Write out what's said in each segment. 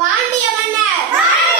பாண்டிய மன்னர்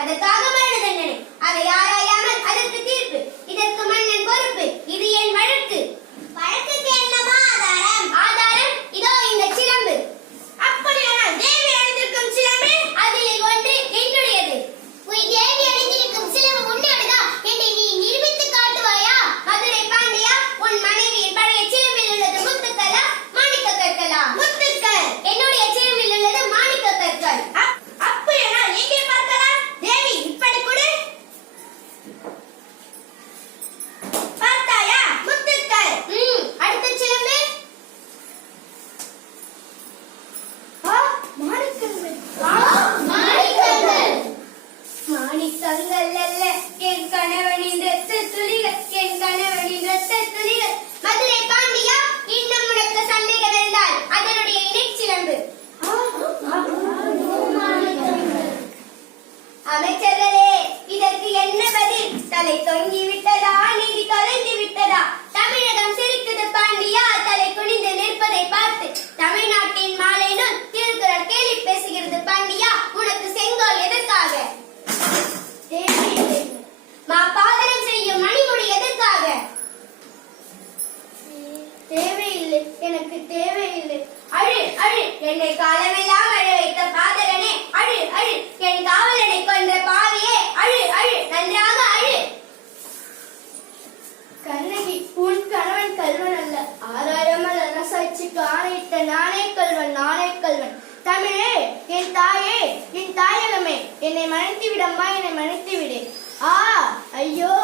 அதற்காக மரண தண்டனை. அதை யாராயாமல் அதற்கு என்னை காலமெல்லாம் அழ வைத்த பாதகனே அழு அழு. என் காவலனை கொன்ற பாவியே அழு அழு. நன்றாக அழு. கண்ணகி உன் கணவன் கல்வன் அல்ல. ஆதாரமல் அனசாய்ச்சிக்கு ஆணையிட்ட நானே கல்வன் நானே கல்வன் தமிழே என் தாயே என் தாயகமே. என்னை மன்னித்து விடம்மா என்னை மன்னித்து விடு ஆ ஐயோ.